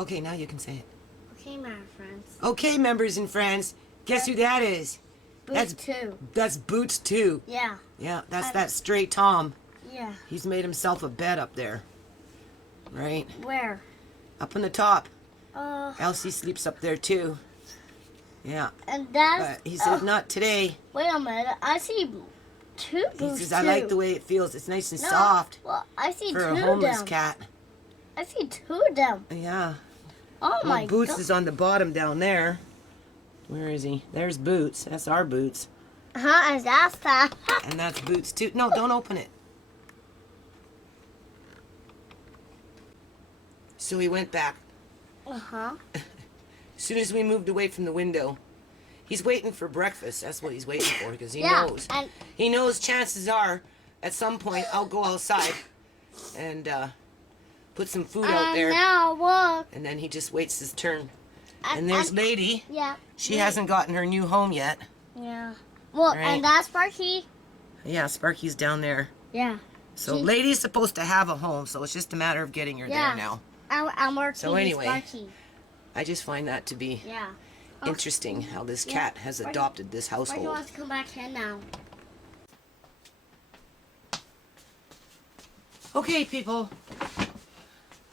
Okay, now you can say it. Okay, my friends. Okay, members and friends. Guess who that is? Boots 2. That's Boots 2. Yeah. Yeah, that's that stray Tom. Yeah. He's made himself a bed up there. Right? Where? Up on the top. Uh. Elsie sleeps up there too. Yeah. And that's. But he says not today. Wait a minute. I see 2 Boots. He says I like the way it feels. It's nice and No, soft well, I see for 2 a homeless down. cat. I see 2 down. Yeah. Oh Well, my Boots god. is on the bottom down there. Where is he? There's Boots. That's our Boots. And that's that. And that's Boots too. No, don't open it. So he went back. Uh-huh. As soon as we moved away from the window, he's waiting for breakfast. That's what he's waiting for because he Yeah, knows. and- He knows chances are at some point I'll go outside and put some food out there. Now look. And then he just waits his turn. And- And there's and- Lady. Yeah. She hasn't gotten her new home yet. Yeah. Well, Right. and that's Sparky. Yeah, Sparky's down there. Yeah. So She- Lady's supposed to have a home, so it's just a matter of getting her Yeah. there now. I'm working So anyway, Sparky. I just find that to be Yeah. interesting how this Yeah. cat has Sparky- adopted this Sparky household. wants to come back in now. Okay, people.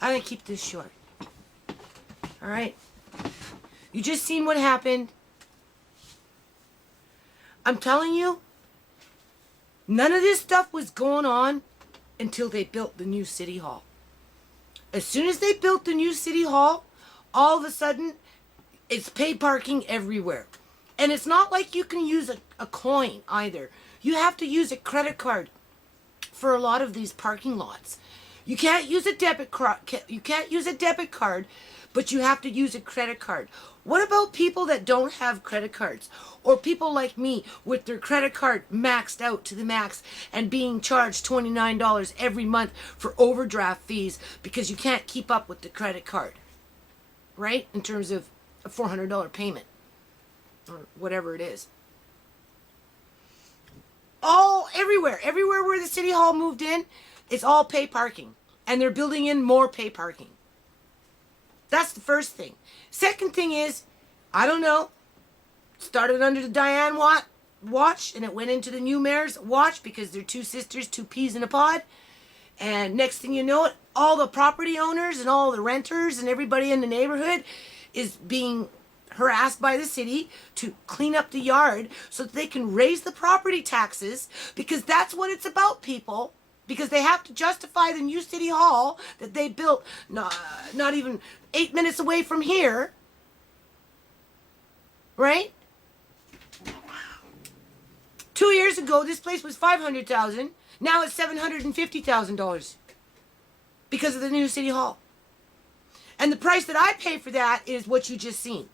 I'm going to keep this short. All right? You just seen what happened. I'm telling you, none of this stuff was going on until they built the new city hall. As soon as they built the new city hall, all of a sudden, it's paid parking everywhere. And it's not like you can use a coin either. You have to use a credit card for a lot of these parking lots. You can't use a debit card. You can't use a debit card, but you have to use a credit card. What about people that don't have credit cards, or people like me with their credit card maxed out to the max and being charged $29 every month for overdraft fees because you can't keep up with the credit card, right? In terms of a $400 payment or whatever it is. All everywhere where the city hall moved in, it's all pay parking. And they're building in more pay parking. That's the first thing. Second thing is, I don't know, started under the Diane watch and it went into the new mayor's watch because they're 2 sisters, 2 peas in a pod. And next thing you know it, all the property owners and all the renters and everybody in the neighborhood is being harassed by the city to clean up the yard so that they can raise the property taxes, because that's what it's about, people. Because they have to justify the new city hall that they built not even 8 minutes away from here. Right? 2 years ago, this place was $500,000. Now it's $750,000 because of the new city hall. And the price that I pay for that is what you just seen.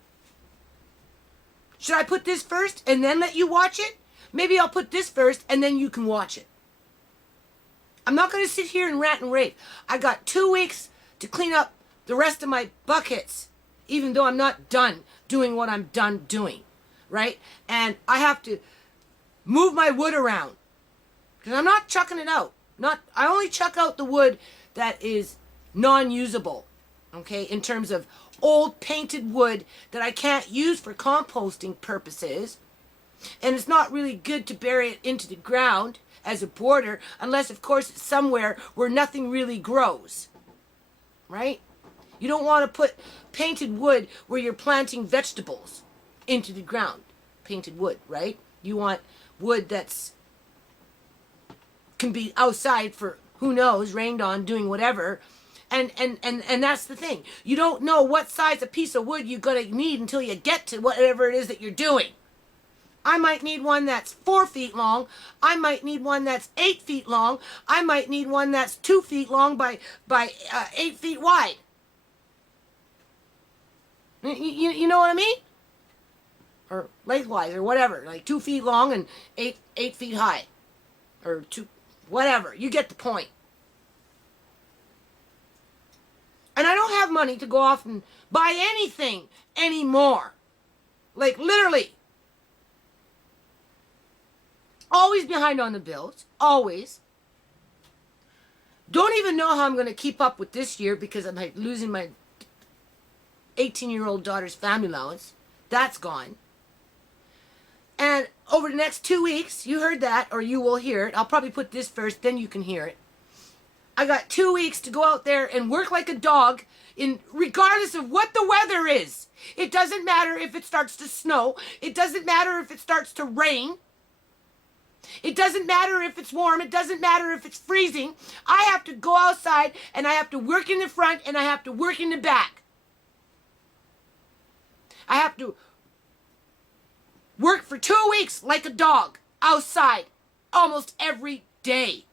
Should I put this first and then let you watch it? Maybe I'll put this first and then you can watch it. I'm not going to sit here and rant and rave. I got 2 weeks to clean up the rest of my buckets, even though I'm not done doing what I'm done doing, right? And I have to move my wood around because I'm not chucking it out. I only chuck out the wood that is non-usable, okay, in terms of old painted wood that I can't use for composting purposes. And it's not really good to bury it into the ground as a border, unless of course it's somewhere where nothing really grows, right? You don't want to put painted wood where you're planting vegetables into the ground. Painted wood, right? You want wood that's can be outside for who knows, rained on, doing whatever. And that's the thing. You don't know what size a piece of wood you're going to need until you get to whatever it is that you're doing. I might need one that's 4 feet long. I might need one that's 8 feet long. I might need one that's 2 feet long by 8 feet wide. You know what I mean? Or lengthwise or whatever, like 2 feet long and 8 feet high, or 2, whatever. You get the point. And I don't have money to go off and buy anything anymore. Like literally. Always behind on the bills. Always. Don't even know how I'm going to keep up with this year because I'm like losing my 18-year-old daughter's family allowance. That's gone. And over the next 2 weeks, you heard that, or you will hear it. I'll probably put this first, then you can hear it. I got 2 weeks to go out there and work like a dog, regardless of what the weather is. It doesn't matter if it starts to snow. It doesn't matter if it starts to rain. It doesn't matter if it's warm. It doesn't matter if it's freezing. I have to go outside, and I have to work in the front, and I have to work in the back. I have to work for 2 weeks like a dog outside almost every day.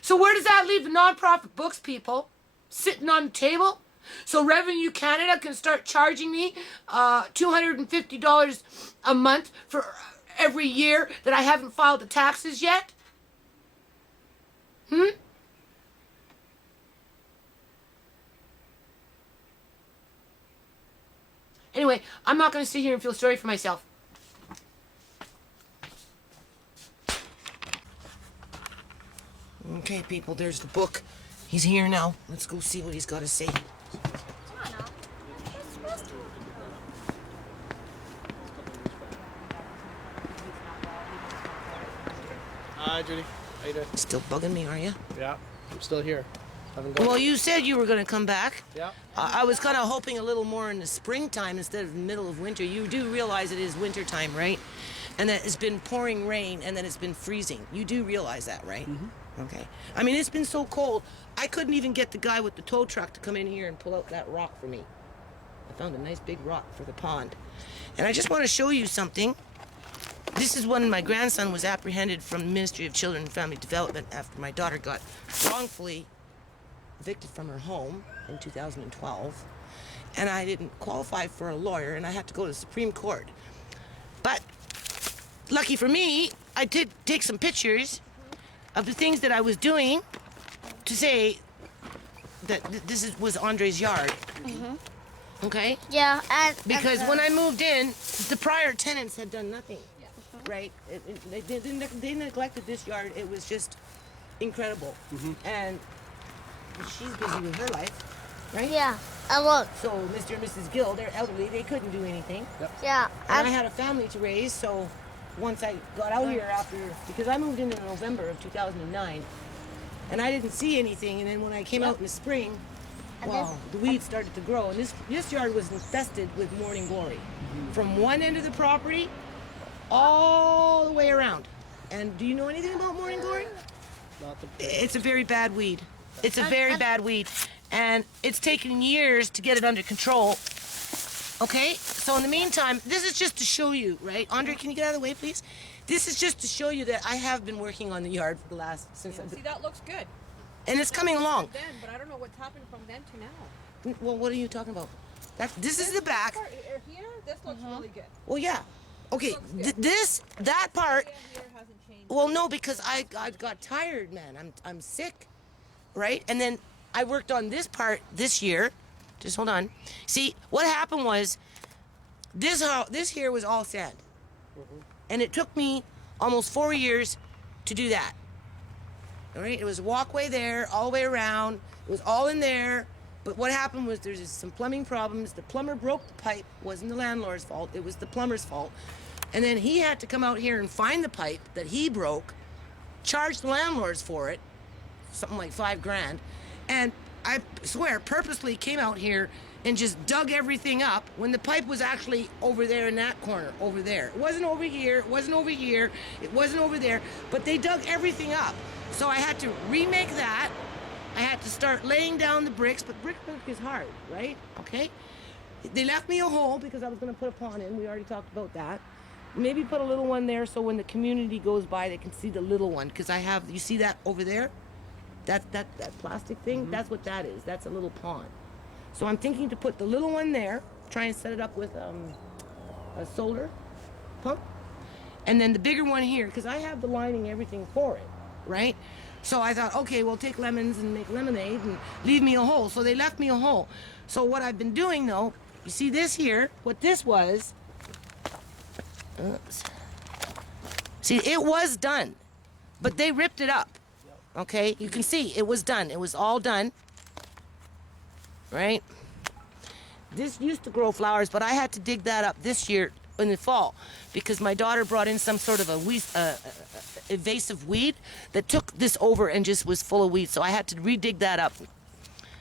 So where does that leave the nonprofit books people? Sitting on the table? So Revenue Canada can start charging me $250 a month for every year that I haven't filed the taxes yet? Anyway, I'm not going to sit here and feel sorry for myself. Okay, people, there's the book. He's here now. Let's go see what he's got to say. Hi, Judy. How you doing? Still bugging me, are you? Yeah, I'm still here. Haven't gone. Well, you said you were going to come back. Yeah. I was kind of hoping a little more in the springtime instead of the middle of winter. You do realize it is wintertime, right? And that it's been pouring rain and then it's been freezing. You do realize that, right? Mm-hmm. Okay. I mean, it's been so cold, I couldn't even get the guy with the tow truck to come in here and pull out that rock for me. I found a nice big rock for the pond. And I just want to show you something. This is when my grandson was apprehended from the Ministry of Children and Family Development after my daughter got wrongfully evicted from her home in 2012. And I didn't qualify for a lawyer, and I had to go to the Supreme Court. But lucky for me, I did take some pictures of the things that I was doing to say that was Andre's yard. Mm-hmm. Okay? Yeah. Because when I moved in, the prior tenants had done nothing. Right? They neglected this yard. It was just incredible. Mm-hmm. And she's busy with her life, right? Yeah. I look. So Mr. and Mrs. Gill, they're elderly. They couldn't do anything. Yep. Yeah. And I had a family to raise, so once I got out here because I moved in November of 2009, and I didn't see anything, and then when I came out in the spring, well, the weeds started to grow, and this yard was infested with morning glory. Mm-hmm. From one end of the property all the way around. And do you know anything about morning glory? It's a very bad weed. It's a very bad weed. And it's taken years to get it under control. Okay? So in the meantime, this is just to show you, right? Andre, can you get out of the way, please? This is just to show you that I have been working on the yard for the last... See, that looks good. And it's coming along. Then, but I don't know what's happened from then to now. Well, what are you talking about? This is the back. Here, this looks really good. Well, yeah. Okay, that part... Here hasn't changed. Well, no, because I got tired, man. I'm sick, right? And then I worked on this part this year. Just hold on. See, what happened was this here was all sand. Mm-hmm. And it took me almost 4 years to do that. All right? It was a walkway there, all the way around. It was all in there. But what happened was there's some plumbing problems. The plumber broke the pipe. It wasn't the landlord's fault. It was the plumber's fault. And then he had to come out here and find the pipe that he broke, charge the landlords for it, something like $5,000. And I swear, purposely came out here and just dug everything up when the pipe was actually over there in that corner, over there. It wasn't over here, it wasn't over here, it wasn't over there, but they dug everything up. So I had to remake that. I had to start laying down the bricks, but brick is hard, right? Okay? They left me a hole because I was going to put a pond in. We already talked about that. Maybe put a little one there so when the community goes by, they can see the little one. Because I have, you see that over there? That plastic thing? Mm-hmm. That's what that is. That's a little pond. So I'm thinking to put the little one there, try and set it up with a solar pump. And then the bigger one here, because I have the lining, everything for it, right? So I thought, okay, we'll take lemons and make lemonade and leave me a hole. So they left me a hole. So what I've been doing, though, you see this here, what this was, oops. See, it was done, but they ripped it up, okay? You can see it was done. It was all done. right? This used to grow flowers, but I had to dig that up this year in the fall because my daughter brought in some sort of invasive weed that took this over and just was full of weeds. So I had to redig that up.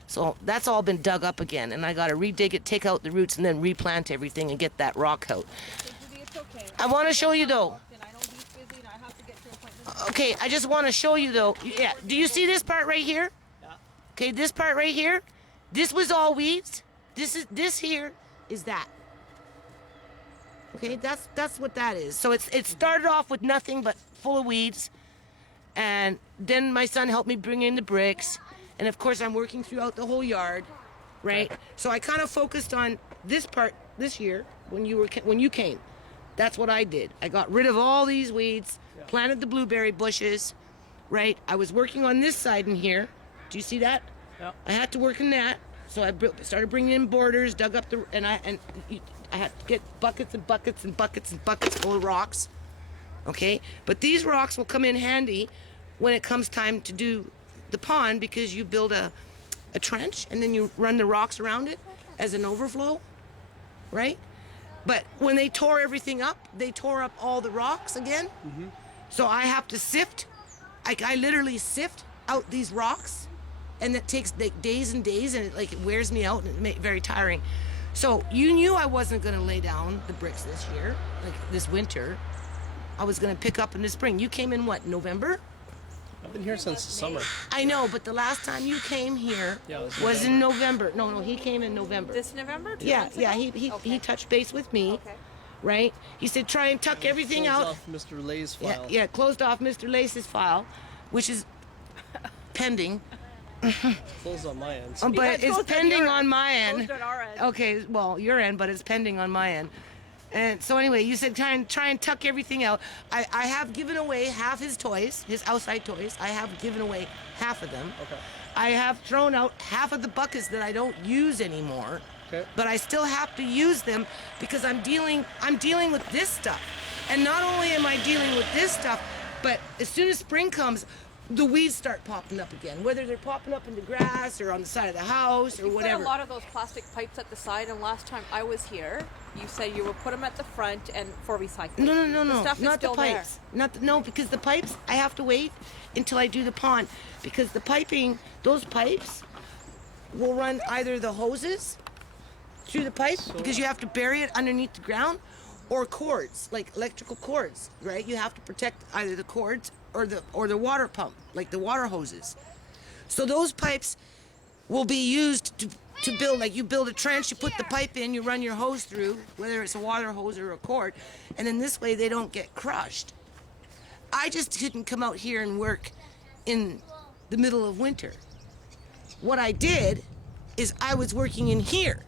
So that's all been dug up again, and I got to redig it, take out the roots, and then replant everything and get that rock out. Judy, it's okay. I want to show you though. And I know he's busy and I have to get to appointments. Okay, I just want to show you though. Yeah, do you see this part right here? Yeah. Okay, this part right here. This was all weeds. This here is that. Okay, that's what that is. So it started off with nothing but full of weeds, and then my son helped me bring in the bricks, and of course I'm working throughout the whole yard, right? So I kind of focused on this part this year when you came. That's what I did. I got rid of all these weeds, planted the blueberry bushes, right? I was working on this side in here. Do you see that? Yeah. I had to work in that. So I started bringing in borders, dug up I had to get buckets and buckets and buckets and buckets full of rocks. Okay? But these rocks will come in handy when it comes time to do the pond because you build a trench and then you run the rocks around it as an overflow, right? But when they tore everything up, they tore up all the rocks again. Mm-hmm. So I have to sift. I literally sift out these rocks. And it takes like days and days, and it wears me out, and it makes it very tiring. So you knew I wasn't going to lay down the bricks this year, like this winter. I was going to pick up in the spring. You came in what, November? I've been here since the summer. I know, but the last time you came here Yeah, it was in November. No, he came in November. This November? 2 Yeah, months yeah. ago? He touched base with me, Okay. right? He said try and tuck everything Closed out. off Mr. Lay's file. Yeah, closed off Mr. Lace's file, which is pending. Closed on my end. But Yeah, it's closed on pending your on end. my end. Closed on our end. Okay, well, your end, but it's pending on my end. And so anyway, you said try and tuck everything out. I have given away half his toys, his outside toys. I have given away half of them. Okay. I have thrown out half of the buckets that I don't use anymore. Okay. But I still have to use them because I'm dealing with this stuff. And not only am I dealing with this stuff, but as soon as spring comes, the weeds start popping up again, whether they're popping up in the grass or on the side of the house or You've whatever. got a lot of those plastic pipes at the side, and last time I was here, you said you would put them at the front and for recycling. No, The stuff is not the still pipes. No, because the pipes, I have to wait until I do the pond because the piping, those pipes will run either the hoses through the pipe because you have to bury it underneath the ground or cords, like electrical cords, right? You have to protect either the cords or the water pump, like the water hoses. So those pipes will be used to build, like you build a trench, you put the pipe in, you run your hose through, whether it's a water hose or a cord, and then this way they don't get crushed. I just didn't come out here and work in the middle of winter. What I did is I was working in here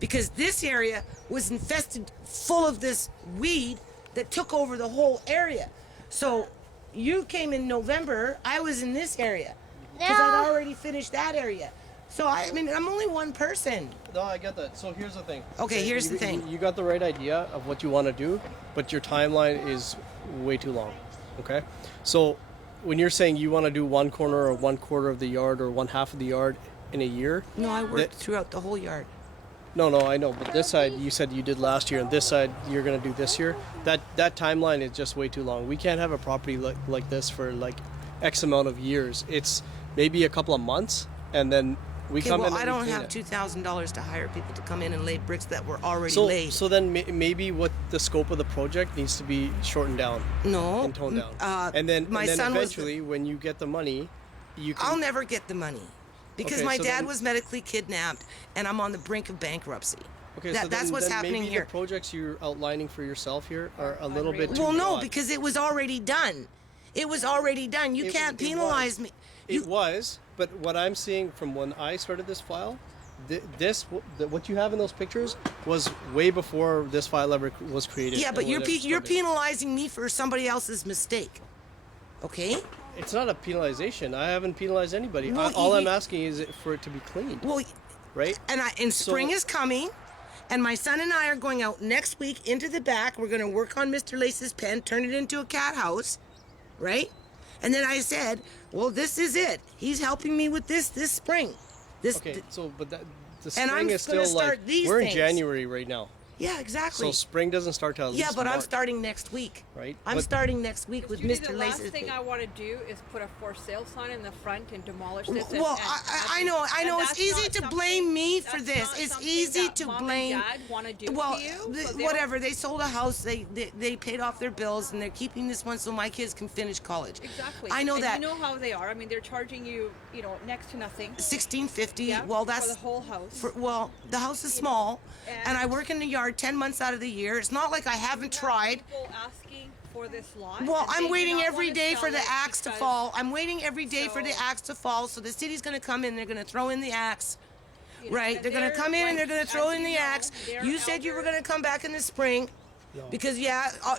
because this area was infested full of this weed that took over the whole area. So you came in November, I was in this area because I'd already finished that area. So I mean, I'm only one person. No, I get that. So here's the thing. Okay, here's the thing. You got the right idea of what you want to do, but your timeline is way too long. Okay? So when you're saying you want to do one corner or one quarter of the yard or one half of the yard in a year. No, I worked throughout the whole yard. No, I know. But this side you said you did last year, and this side you're going to do this year. That timeline is just way too long. We can't have a property like this for like X amount of years. It's maybe a couple of months, and then we come in. I don't and have $2,000 to hire people to come in and lay bricks that were already laid. So then maybe what the scope of the project needs to be shortened down. No. And toned down. And then son eventually, when you get the money, you can. I'll never get the money because Okay, my so dad then- was medically kidnapped and I'm on the brink of bankruptcy. Okay, That's what's happening maybe here. the projects you're outlining for yourself here are a little bit too Well, no, broad. because it was already done. It was already done. You can't penalize me. It was, but what I'm seeing from when I started this file, what you have in those pictures was way before this file ever was created. Yeah, but and when it you're started. penalizing me for somebody else's mistake. Okay? It's not a penalization. I haven't penalized anybody. Well, All I'm asking is for it to be cleaned, Well, right? and spring is coming, and my son and I are going out next week into the back. We're going to work on Mr. Lace's pen, turn it into a cat house, right? And then I said, well, this is it. He's helping me with this spring. Okay, so but the spring And I'm is gonna still start like these we're things. in January right now. Yeah, exactly. So spring doesn't start till at Yeah, least but I'm March, starting next week. right? I'm But- starting next week with Judy, Mr. the last Lace's. thing I want to do is put a for sale sign in the front and demolish this. Well, I know. and It's that's easy not to something- blame me for that's this. not It's something easy that to Mom blame. And Dad want to do Well, to you, so they don't- whatever. They sold a house. They paid off their bills, and they're keeping this one so my kids can finish college. Exactly. I know and that. You know how they are. I mean, they're charging you, next to nothing. $16.50. Yeah, Well, for that's the whole house. the house is small, and- and I work in the yard 10 months out of the year. It's not like I haven't tried. People asking for this lot. Well, and they I'm do waiting not every wanna day sell for the it axe to because- fall. I'm waiting every day for the So- axe to fall. So the city's going to come in. They're going to throw in the axe. Right? and They're going to come in and they're going to throw as in you the know, axe. they're You said you were elder- going to come back in the spring. No. Because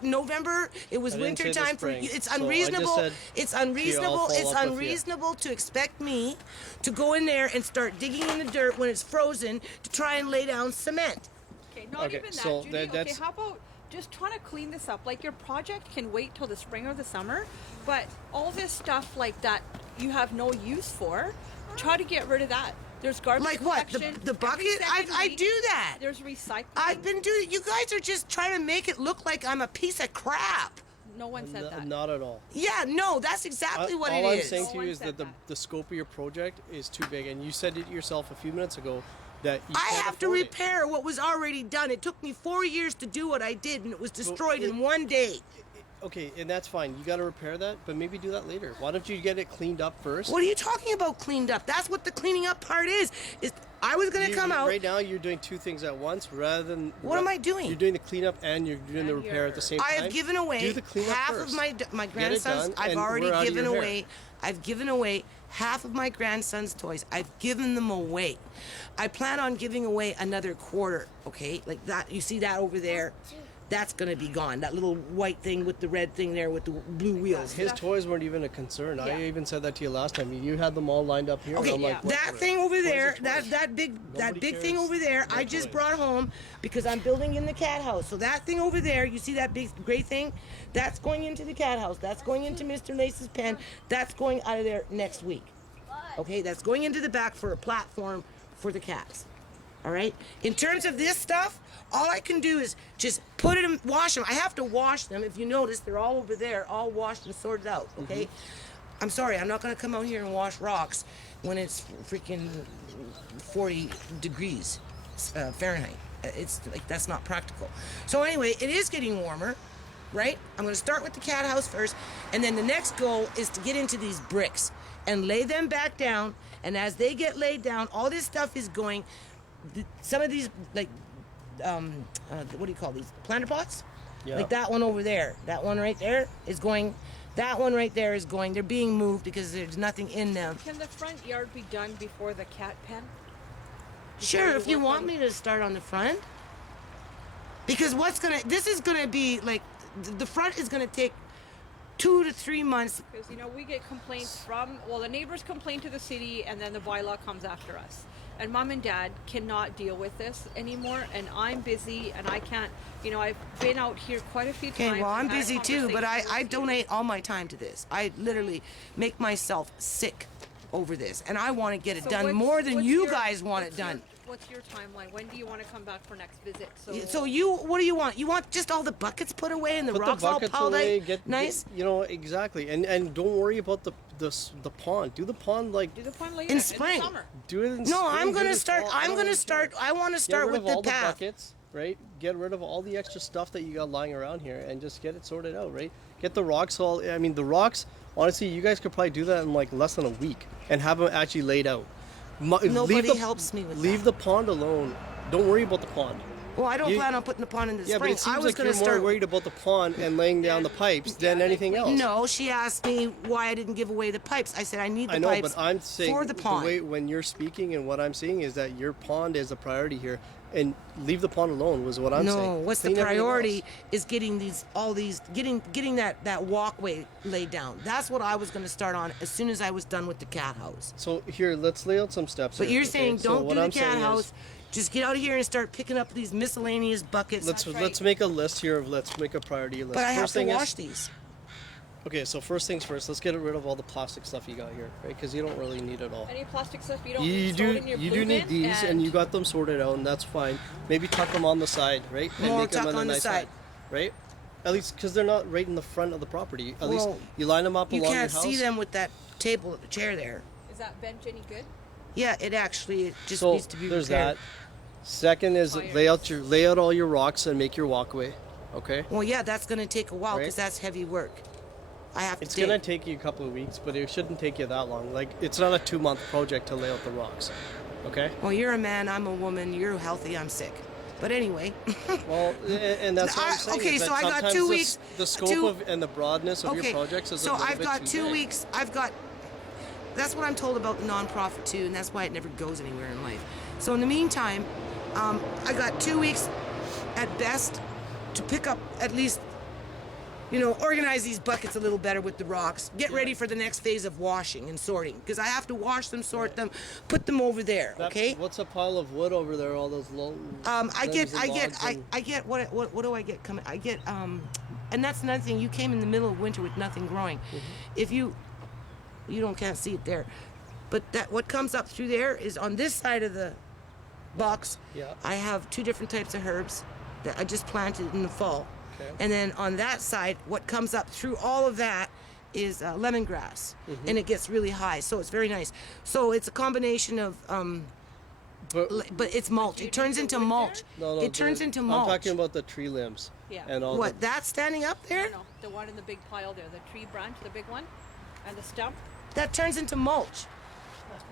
November it was I didn't winter say the time for spring. you. It's So I just unreasonable. said It's I'll unreasonable. follow It's up with you. unreasonable to expect me to go in there and start digging in the dirt when it's frozen to try and lay down cement. Okay, not Okay, even that, so Judy. that's- Okay, how about just trying to clean this up? Like, your project can wait till the spring or the summer, but all this stuff like that you have no use for, try to get rid of that. There's garbage Like what? collection The every bucket? second I week. do that. There's recycling. I've been doing. You guys are just trying to make it look like I'm a piece of crap. No one said that. Not at all. Yeah, no, that's exactly what it All I'm is. saying No to one you is said that the, that. the scope of your project is too big, and you said it yourself a few minutes ago that you I can't have to afford it. repair what was already done. It took me 4 years to do what I did, and it was destroyed in one day. Okay, and that's fine. You got to repair that, but maybe do that later. Why don't you get it cleaned up first? What are you talking about cleaned up? That's what the cleaning up part is. I was going to come out. Right now, you're doing two things at once rather than. What am I doing? You're doing the cleanup and you're doing the And repair at the same I time. have given away Do the cleanup half first. of my Get it grandsons. done, I've and already we're out of given your hair. away. I've given away half of my grandson's toys. I've given them away. I plan on giving away another quarter. Okay, like that. You see that over there? That's gonna be gone. That little white thing with the red thing there with the blue wheels. His toys weren't even a concern. Yeah. I even said that to you last time. You had them all lined up here. Okay, and I'm like, yeah. what- that thing over there, toys? that big Nobody thing cares. over there, No I just toys. brought home because I'm building in the cat house. So that thing over there, you see that big gray thing? That's going into the cat house. That's going into Mr. Lace's pen. That's going out of there next week. Okay, that's going into the back for a platform for the cats. All right. In terms of this stuff, all I can do is just put it in, wash them. I have to wash them. If you notice, they're all over there, all washed and sorted out. Okay. I'm sorry, I'm not gonna come out here and wash rocks when it's freaking 40 degrees Fahrenheit. It's like that's not practical. So anyway, it is getting warmer, right? I'm gonna start with the cat house first, and then the next goal is to get into these bricks and lay them back down. And as they get laid down, all this stuff is going. Some of these, like, what do you call these? Planter pots? Yeah. Like that one over there. That one right there is going. That one right there is going. They're being moved because there's nothing in them. Can the front yard be done before the cat pen? Sure, you if you work want on- me to start on the front. Because this is gonna be like, the front is gonna take 2 to 3 months. Because, we get complaints from, the neighbors complain to the city, and then the bylaw comes after us. And Mom and Dad cannot deal with this anymore, and I'm busy, and I can't, I've been out here quite a few times. Okay, well, I'm and had busy too, but I conversations with you. donate all my time to this. I literally make myself sick over this, and I want to get it So done what's- more than what's you your- guys want it what's your- done. What's your timeline? When do you want to come back for next visit? So what do you want? You want just all the buckets put away and the Put rocks the all buckets piled away. out? Nice. Exactly. And don't worry about the pond. Do the pond like. do the fun later In spring. the summer. Do it in No, spring, I'm do it gonna in start. fall. I I'm don't gonna really start. care. I want to Get start rid with of the all path. the buckets, right? Get rid of all the extra stuff that you got lying around here, and just get it sorted out, right? Get the rocks all. I mean, the rocks. Honestly, you guys could probably do that in like less than a week and have them actually laid out. Nobody helps me with Leave that. the pond alone. Don't worry about the pond. Well, I don't You- plan on putting the pond in the Yeah, but spring. it seems I was like gonna you're more start. worried about the pond and laying down the pipes than anything else. No, she asked me why I didn't give away the pipes. I said I need the I know, pipes but I'm saying for the pond. way when you're speaking and what I'm seeing is that your pond is a priority here, and leave the pond alone was what I'm saying. No, what's the Clean everything priority else. is getting getting that walkway laid down. That's what I was going to start on as soon as I was done with the cat house. So here, let's lay out some steps. But here, you're okay? saying So don't what do the I'm cat saying is, house. Just get out here and start picking up these miscellaneous buckets. Let's right. let's make a list here of let's make a priority list. but I have First to thing wash is, these. Okay, so first things first, let's get rid of all the plastic stuff you got here, right? Because you don't really need it all. Any plastic stuff you don't You need stored in your you blue do need bin, these, and you got them sorted out, and that's fine. Maybe tuck them on the side, right? And More make them tuck on the nice side. right? At least because they're not right in the front of the property. At least Well, you line them up You along can't your house. see them with that table, chair there. is that bench any good? Yeah, it actually just So needs to be there's repaired. that. Second is lay out all your rocks and make your walkway. Okay. Well, yeah, that's going to take a while because Right. that's heavy work. I have It's to dig. gonna take you a couple of weeks, but it shouldn't take you that long. Like it's not a 2-month project to lay out the rocks. Okay. Well, you're a man, I'm a woman. You're healthy, I'm sick. But anyway. Well, and that's what I'm saying. Okay, is that so I got sometimes 2 the weeks. The scope two- of and the broadness of your projects is a so little I've bit got too 2 big. weeks. I've got. That's what I'm told about the nonprofit too, and that's why it never goes anywhere in life. So in the meantime, I got 2 weeks at best to pick up at least, organize these buckets a little better with the rocks. Get ready for the next phase of washing and sorting because I have to wash them, sort them, put them over there. Okay. What's a pile of wood over there? All those low. I get logs what do I get coming? I get and that's another thing. You came in the middle of winter with nothing growing. If you can't see it there, but that what comes up through there is on this side of the box. Yeah. I have 2 different types of herbs that I just planted in the fall, Okay. and then on that side, what comes up through all of that is lemongrass, and it gets really high, so it's very nice. So it's a combination of but it's mulch. It turns into mulch. No, It turns into mulch. I'm talking about the tree limbs. Yeah. And all What, that's standing up there? No, the one in the big pile there, the tree branch, the big one, and the stump. That turns into mulch.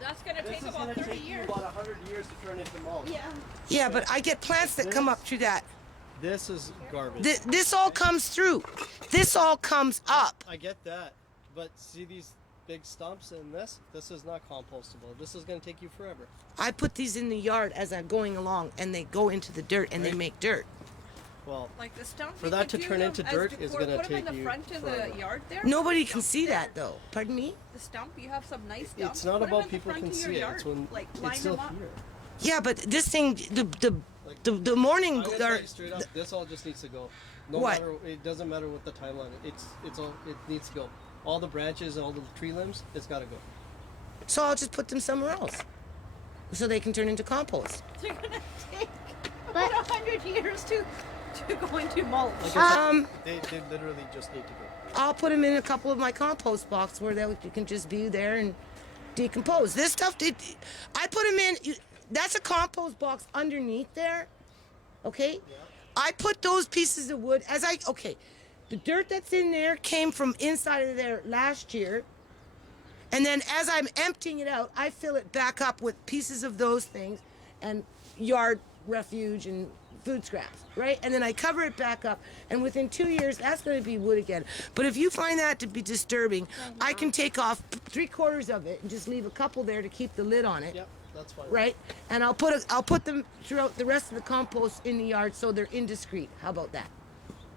That's gonna take about 30 years. about 100 years to turn into mulch. Yeah. Yeah, but I get plants that come up through that. This is garbage. This all comes through. This all comes up. I get that, but see these big stumps and this is not compostable. This is going to take you forever. I put these in the yard as I'm going along, and they go into the dirt, and they Right. make dirt. Well, Like the stump. For you that could to do turn them into as dirt decor. is gonna Put them in take the you front of forever. the yard there. Nobody Stump can see there. that though. Pardon me? The stump, you have some nice stumps. it's not Put 'em about in the people front can of your see it. yard, It's when like it's line still them up. here. Yeah, but this thing, the morning. I'm gonna tell you straight up, this all just needs to go. No What? matter, it doesn't matter what the timeline. It needs to go. All the branches, all the tree limbs, it's got to go. So I'll just put them somewhere else, so they can turn into compost. They're gonna take But- 100 years to go into mulch. Like I said, they literally just need to go. I'll put them in a couple of my compost boxes where they can just be there and decompose. This stuff, I put them in. That's a compost box underneath there. Okay. Yeah. I put those pieces of wood the dirt that's in there came from inside of there last year. And then as I'm emptying it out, I fill it back up with pieces of those things and yard refuge and food scraps, right? And then I cover it back up, and within 2 years, that's going to be wood again. But if you find that to be disturbing, I can take off 3/4 of it and just leave a couple there to keep the lid on it. Yep, that's fine. Right, and I'll put them throughout the rest of the compost in the yard so they're indiscreet. How about that?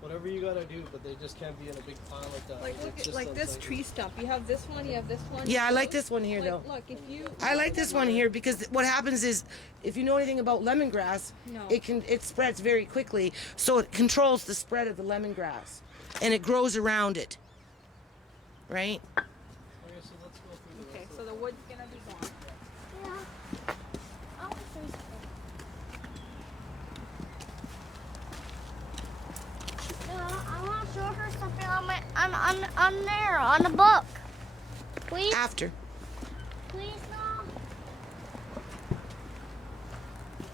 Whatever you gotta do, but they just can't be in a big pile like that. Like look It's at just like this unsightly. tree stump. You have this one. You have this one. Yeah, I like this one here Like, though. look, if you. I like this one here because what happens is, if you know anything about lemongrass, No. it spreads very quickly, so it controls the spread of the lemongrass, and it grows around it. Right? Okay, so let's go through the Okay, rest so the wood's gonna be gone. Yeah. I want to say something. I want to show her something on there, on the book. Please? After. Please, Mom.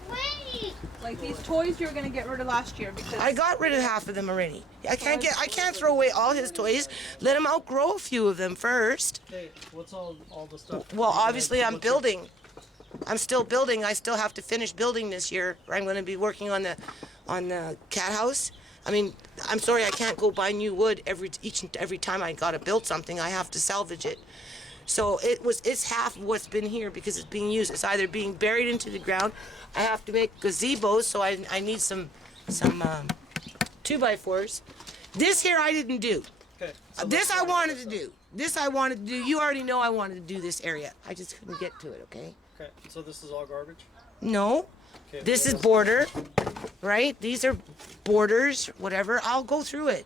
Wait. Like these toys you were gonna get rid of last year because. I got rid of half of them already. I can't throw away all his toys. Let him outgrow a few of them first. Okay, what's all the stuff? Well, you gonna obviously I'm put your- building. I'm still building. I still have to finish building this year. I'm going to be working on the cat house. I mean, I'm sorry I can't go buy new wood each and every time I got to build something. I have to salvage it. So it's half of what's been here because it's being used. It's either being buried into the ground. I have to make gazebos, so I need some 2x4s. This here I didn't do. Okay. so This let's I go wanted with to this do. This I wanted to do. You already know I wanted to do this area. I just couldn't get to it, okay? Okay, so this is all garbage? No. Okay, This what is border, right? These are borders, whatever. I'll go through it.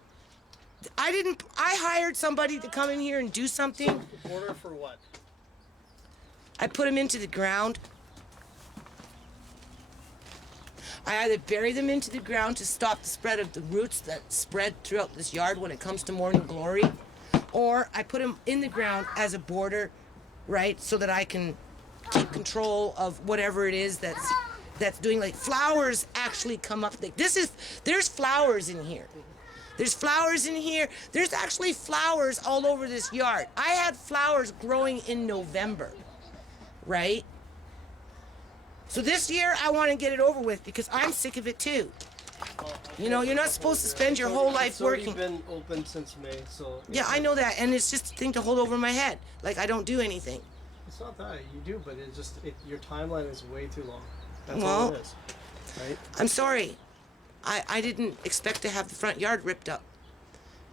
I hired somebody to come in here and do something. Border for what? I put them into the ground. I either bury them into the ground to stop the spread of the roots that spread throughout this yard when it comes to morning glory, or I put them in the ground as a border, right, so that I can keep control of whatever it is that's doing. Like flowers actually come up. There's flowers in here. There's flowers in here. There's actually flowers all over this yard. I had flowers growing in November, right? So this year I want to get it over with because I'm sick of it too. You know, you're not supposed to spend your whole life working. It's already been open since May, so. Yeah, I know that, and it's just a thing to hold over my head. Like I don't do anything. It's not that you do, but it's just your timeline is way too long. That's Well, all it is, right? I'm sorry. I didn't expect to have the front yard ripped up.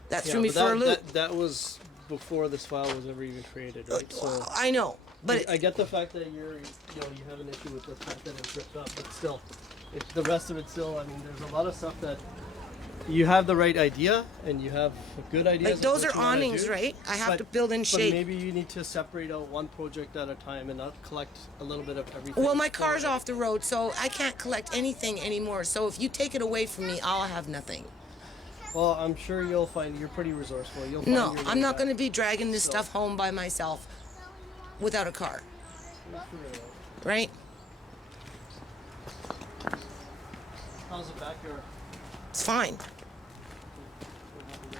That threw me but for a loop. That was before this file was ever even created, right? So I know, but I get the fact that you have an issue with the fact that it's ripped up, but still, the rest of it still. I mean, there's a lot of stuff that you have the right idea and you have a good idea. like those are awnings, right? I have to build in But shape. maybe you need to separate out one project at a time and not collect a little bit of everything. Well, my car's off the road, so I can't collect anything anymore. So if you take it away from me, I'll have nothing. Well, I'm sure you'll find you're pretty resourceful. You'll find No, your way I'm not back. going to be dragging this stuff home by myself without a car, right? How's the backyard? It's fine.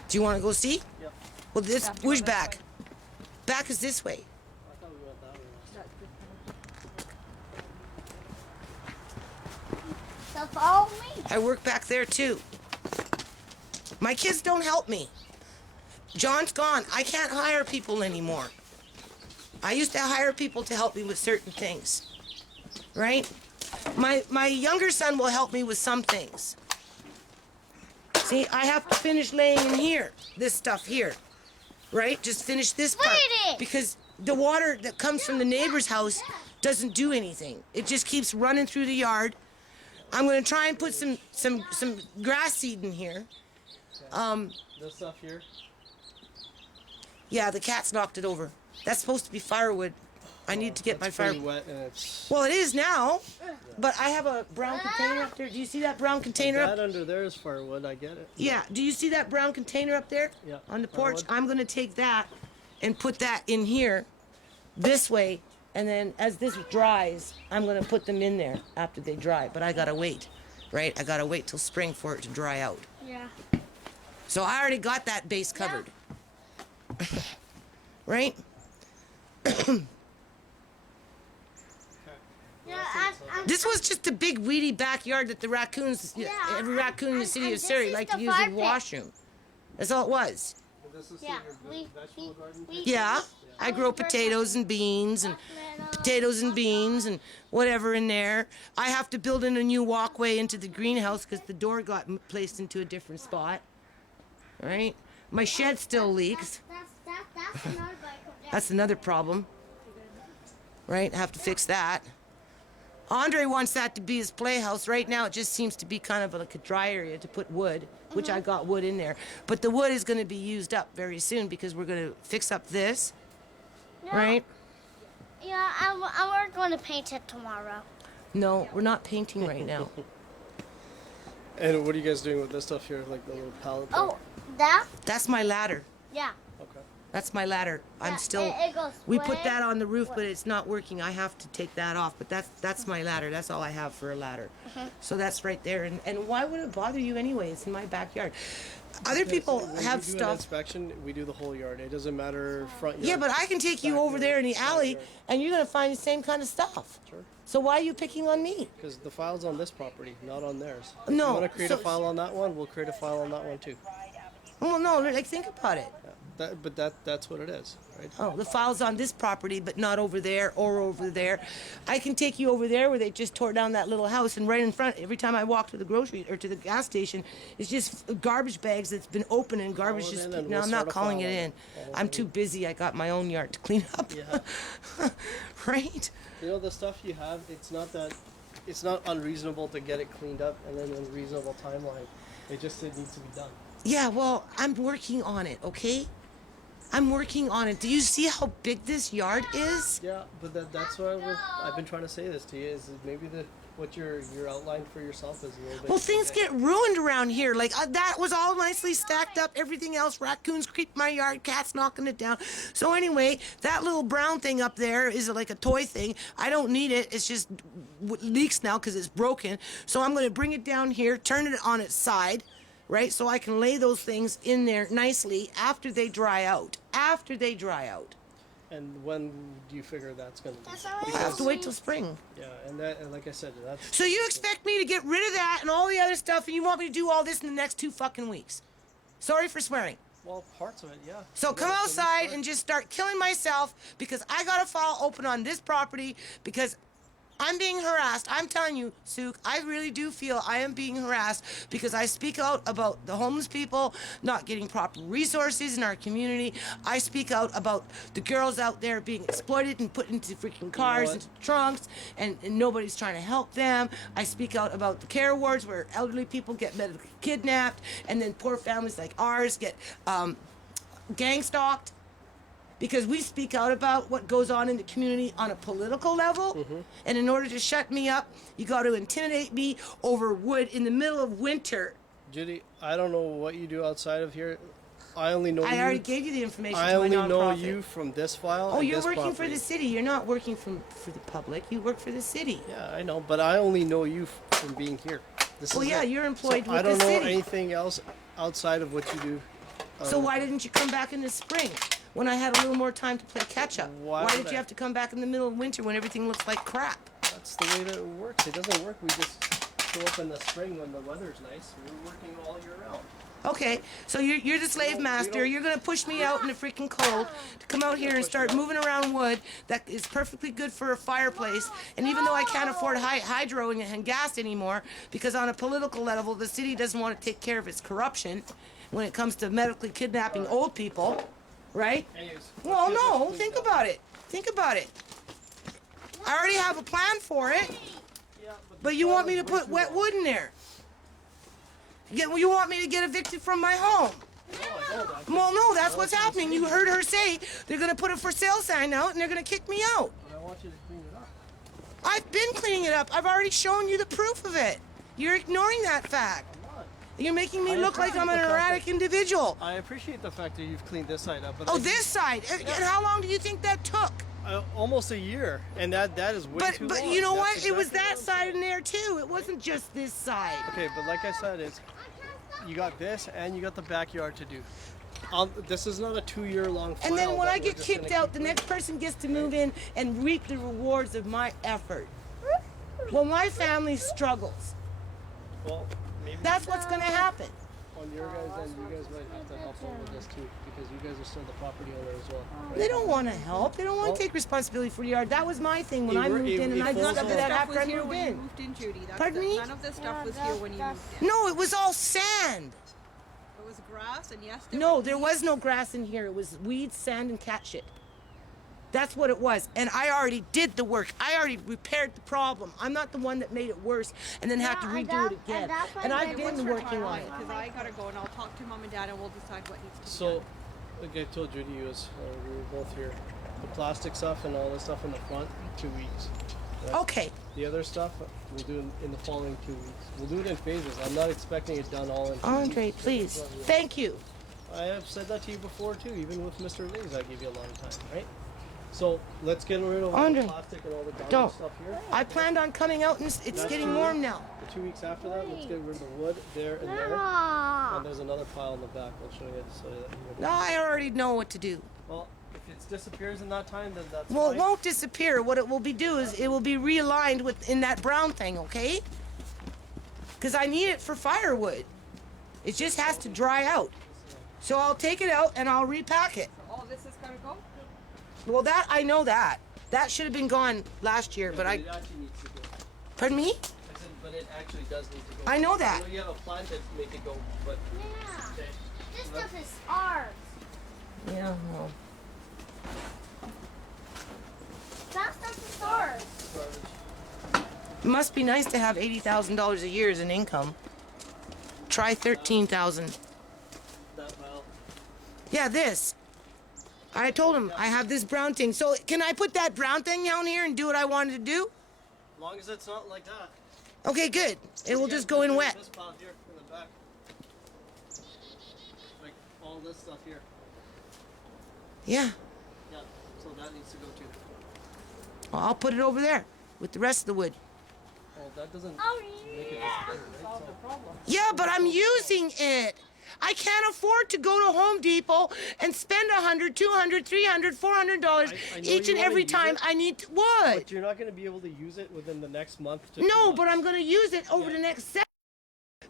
Do you want to go see? Yep. Well, where's back? Back is this way. I thought we went that way. So follow me. I work back there too. My kids don't help me. John's gone. I can't hire people anymore. I used to hire people to help me with certain things, right? My younger son will help me with some things. See, I have to finish laying in here, this stuff here, right? Just finish this part. Wait. Because the water that comes from the neighbor's house doesn't do anything. It just keeps running through the yard. I'm gonna try and put some grass seed in here. This stuff here. Yeah, the cat's knocked it over. That's supposed to be firewood. I need to get my It's fire. pretty wet and it's. Well, it is now, but I have a brown container up there. Do you see that brown container up? That under there is firewood. I get it. Yeah. Do you see that brown container up there? Yeah, On the porch. firewood. I'm gonna take that and put that in here, this way, and then as this dries, I'm gonna put them in there after they dry. But I gotta wait, right? I gotta wait till spring for it to dry out. Yeah. So I already got that base covered. Right? Yeah, This was just a big weedy backyard that the raccoons, every raccoon in the city of this Surrey is liked the to use as a fire pit. washroom. That's all it was. This is Yeah, your vegetable garden. Yeah, I grow potatoes and beans and whatever in there. I have to build in a new walkway into the greenhouse because the door got placed into a different spot. Right? My shed still leaks. That's another bike. That's another problem. Right? I have to fix that. Andre wants that to be his playhouse. Right now, it just seems to be kind of like a dry area to put wood, which I got wood in there. But the wood is going to be used up very soon because we're going to fix up this, right? Yeah, we're going to paint it tomorrow. No, we're not painting right now. And what are you guys doing with this stuff here, like the little pallet? Oh, that? That's my ladder. Yeah. Okay. That's my ladder. I'm Yeah, still. it goes We put way- that on the roof, but it's not working. I have to take that off. But that's my ladder. That's all I have for a ladder. So that's right there. And why would it bother you anyway? It's in my backyard. Other people When have we do an stuff. inspection, we do the whole yard. It doesn't matter front yard. Yeah, but I can take you over there in the alley, backyard. and you're gonna find the same kind of stuff. Sure. So why are you picking on me? Because the file's on this property, not on theirs. No, If you want to create so- a file on that one, we'll create a file on that one too. Well, no, like think about it. Yeah. That's what it is, right? Oh, the file's on this property, but not over there or over there. I can take you over there where they just tore down that little house, and right in front, every time I walk to the grocery or to the gas station, it's just garbage bags that's been open and garbage Call it just. in and No, we'll I'm start not a calling file it on in. it. Call it I'm in. too busy. I got my own yard to clean up. Yeah. Right? You know, the stuff you have, it's not unreasonable to get it cleaned up and then in a reasonable timeline. It needs to be done. Yeah, well, I'm working on it, okay? I'm working on it. Do you see how big this yard is? Yeah, but that's why I've been trying to say this to you is maybe what your outline for yourself is a little bit. Well, things get ruined around here. Like, that was all nicely stacked up. Everything else, raccoons creep my yard, cats knocking it down. So anyway, that little brown thing up there is like a toy thing. I don't need it. It's just leaks now because it's broken. So I'm going to bring it down here, turn it on its side, right? So I can lay those things in there nicely after they dry out. After they dry out. And when do you figure that's going to be? That's all right. I have to wait till spring. Yeah, and like I said, that's. So you expect me to get rid of that and all the other stuff, and you want me to do all this in the next 2 fucking weeks? Sorry for swearing. Well, parts of it, yeah. So come outside and just start killing myself because I got a file open on this property because I'm being harassed. I'm telling you, Suk, I really do feel I am being harassed because I speak out about the homeless people not getting proper resources in our community. I speak out about the girls out there being exploited and put into freaking cars, what? into trunks, and nobody's trying to help them. I speak out about the care wards where elderly people get medically kidnapped, and then poor families like ours get gang stalked. Because we speak out about what goes on in the community on a political level. And in order to shut me up, you got to intimidate me over wood in the middle of winter. Judy, I don't know what you do outside of here. I only know I you. already gave you the information I to my only nonprofit. know you from this file. Oh, and you're this working property. for the city. You're not working for the public. You work for the city. Yeah, I know, but I only know you from being here. This Well, is yeah, it. you're employed so with I don't the know city. anything else outside of what you do. So why didn't you come back in the spring when I had a little more time to play catch up? Why Why would did you I? have to come back in the middle of winter when everything looks like crap? That's the way that it works. It doesn't work. We just show up in the spring when the weather's nice. We're working all year round. Okay, so you're the slave master. You're gonna push me out in the freaking cold to come out here and start moving around wood that is perfectly good for a fireplace. And even though I can't afford hydro and gas anymore, because on a political level, the city doesn't want to take care of its corruption when it comes to medically kidnapping old people, right? Anyways, Well, let's get no, this think cleaned about it. Think about it. I already have a plan for it, Yeah, but you want me to it's way put too wet long. wood in there. You want me to get evicted from my home. No, I don't. Well, no, that's what's happening. You heard her say they're going to put a for sale sign out and they're going to kick me out. But I want you to clean it up. I've been cleaning it up. I've already shown you the proof of it. You're ignoring that fact. I'm not. You're making me I look like I'm an appreciate the fact erratic individual. I appreciate the fact that you've cleaned this side up, but Oh, this side. And how long do you think that took? almost a year, and that is way too long. But you know what? That's It was exactly that what I'm side saying. in there too. It wasn't just this side. Okay, but like I said, you got this and you got the backyard to do. This is not a 2-year-long file. And then when that I we're get just kicked gonna out, keep the doing. next person gets to move in and reap the rewards of my effort. Well, my family struggles. Well, maybe That's what's going to happen. on your guys' end, you guys might have to help out with this too, because you guys are still the property owner as well. right? They don't want to help. They don't want Well- to take responsibility for the yard. That was my thing when I It- moved it- in, and it I falls discovered on- that Stuff after was I here moved when you in. moved in, Judy. Pardon me? None of this stuff was here when you moved in. No, it was all sand. It was grass, and yes, No, there was no grass in here. It was weeds, sand, and cat shit. That's what it was. And I already did the work. I already repaired the problem. I'm not the one that made it worse and then had to Yeah, and redo it that- again. and that's why And I I've did been what's your working on timeline? it. because I gotta go and I'll talk to mom and dad and we'll decide what needs to be So, done. like I told Judy, we were both here. The plastic stuff and all this stuff in the front, 2 weeks. right? Okay. The other stuff we'll do in the following 2 weeks. We'll do it in phases. I'm not expecting it done all in 2 Andre, weeks. please. Thank you. I have said that to you before too. Even with Mr. Lee's, I gave you a long time, right? So let's get rid of all Andre, the plastic and all the garbage don't. stuff here. I planned on coming out and it's That's getting 2 warm weeks. now. The 2 weeks after that, let's get rid of the wood there and there. Ah. And there's another pile in the back. I'll show you so that you No, I already know what to do. Well, if it disappears in that time, then that's Well, fine. it won't disappear. What it will be do is it will be realigned with in that brown thing, okay? Because I need it for firewood. It just has to dry out. So I'll take it out and I'll repack it. All this is gonna go? Well, that I know that. That should have been gone last year, but It actually needs to go. Pardon me? I said, but it actually does need to go. I know that. I know you have a plan to make it go, but Yeah. okay. This stuff is ours. Yeah. Well. That stuff is ours. Garbage. It must be nice to have $80,000 a year as an income. Try 13,000. Yeah, this. I told him I have this brown thing. So can I put that brown thing down here and do what I wanted to do? As long as it's not like that. Okay, good. It will just go in wet. This pile here in the back. Like all this stuff here. Yeah. Yeah, so that needs to go too. Well, I'll put it over there with the rest of the wood. Well, that doesn't Oh, make it yeah. Solve the problem. Yeah, but I'm using it. I can't afford to go to Home Depot and spend $100, $200, $300, $400 I know each you and wanna every use time it, I need wood. But you're not going to be able to use it within the next month to 2 No, months. but I'm going to use it over the next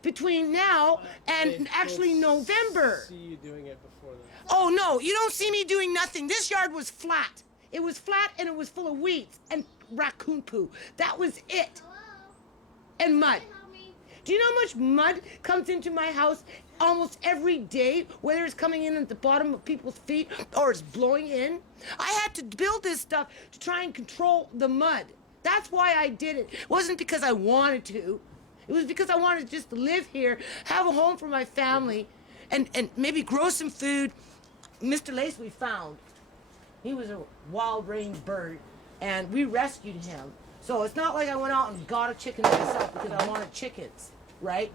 between now and I actually don't November. see you doing it before then. Oh no, you don't see me doing nothing. This yard was flat. It was flat and it was full of weeds and raccoon poo. That was it. And mud. Do you know how much mud comes into my house almost every day, whether it's coming in at the bottom of people's feet or it's blowing in? I had to build this stuff to try and control the mud. That's why I did it. It wasn't because I wanted to. It was because I wanted just to live here, have a home for my family, and maybe grow some food. Mr. Lace we found. He was a wild range bird, and we rescued him. So it's not like I went out and got a chicken myself because I wanted chickens, right?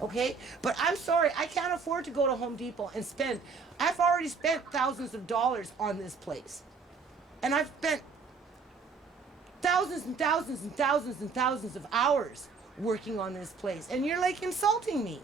Okay? But I'm sorry, I can't afford to go to Home Depot and spend. I've already spent thousands of dollars on this place. And I've spent thousands and thousands and thousands and thousands of hours working on this place. And you're like insulting me.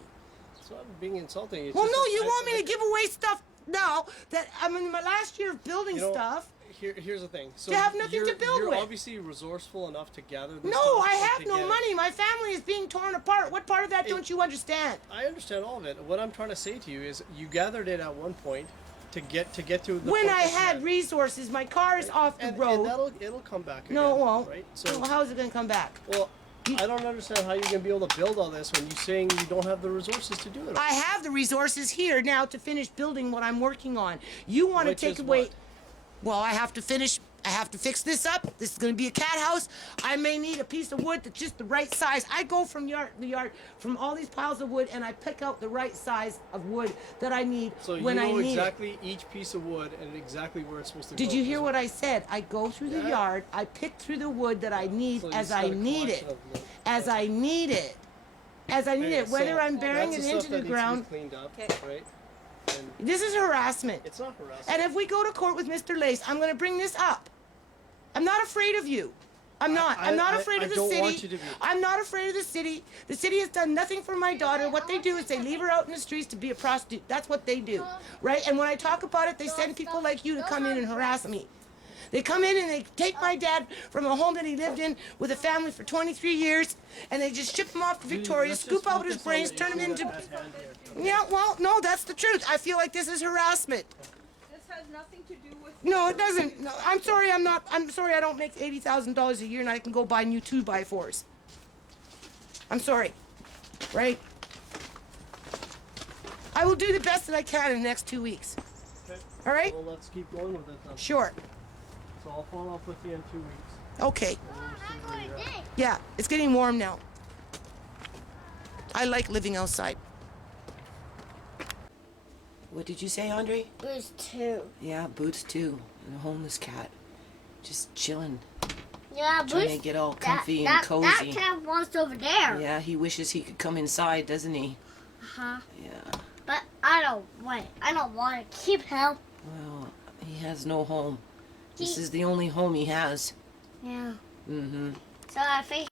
It's not being insulting. It's Well, just no, that you want me to give away stuff now that I'm in my last year of building You know, stuff. Here's the thing. So To have nothing you're, to build you're with. obviously resourceful enough to gather this No, stuff I and have to no get it. money. My family is being torn apart. What part of that don't you understand? I understand all of it. What I'm trying to say to you is you gathered it at one point to get to the When point I that you had resources, my car is off the and road. it'll come back No, it again, won't. right? So Well, how is it going to come back? well, I don't understand how you're going to be able to build all this when you're saying you don't have the resources to do it. I have the resources here now to finish building what I'm working on. You want to Which take is away. what? Well, I have to finish. I have to fix this up. This is going to be a cat house. I may need a piece of wood that's just the right size. I go from the yard, from all these piles of wood, and I pick out the right size of wood that I need So you when I know need it. exactly each piece of wood and exactly where it's supposed to go. Did you hear what I said? I go through the Yeah. yard. I pick through the wood that I need So you as just I got a need collection it. of wood. As I need it. As I need Okay, it. Whether so I'm burying that's it the into stuff the that needs to be ground. cleaned up, Okay. right? And This is harassment. it's not harassment. And if we go to court with Mr. Lace, I'm going to bring this up. I'm not afraid of you. I'm not. I'm not afraid of the don't city. want you to be. I'm not afraid of the city. The city has done nothing for my daughter. What they do is they leave her out in the streets to be a prostitute. That's what they do, right? And when I talk about it, they send people like you to come in and harass me. They come in and they take my dad from a home that he lived in with a family for 23 years, and they just ship him off to Victoria, Let's scoop just out his focus on brains, the turn him issue into. at hand here. Yeah, well, no, that's the truth. I feel like this is harassment. This has nothing to do with. No, it doesn't. No, I'm sorry. I'm sorry. I don't make $80,000 a year, and I can go buy new 2x4s. I'm sorry. Right? I will do the best that I can in the next 2 weeks. Okay. All right? Well, let's keep going with it then. Sure. So I'll follow up with you in 2 weeks. Okay. And we'll see where you're at. Yeah, it's getting warm now. I like living outside. What did you say, Andre? There's two. Yeah, Boots too, and a homeless cat, just chilling, Yeah, trying Bruce. to get all That, comfy that, and cozy. that cat wants over there. Yeah, he wishes he could come inside, doesn't he? Uh-huh. Yeah. But I don't want it. I don't want to keep him. Well, he has no home. This He- is the only home he has. Yeah. Mm-hmm. So I think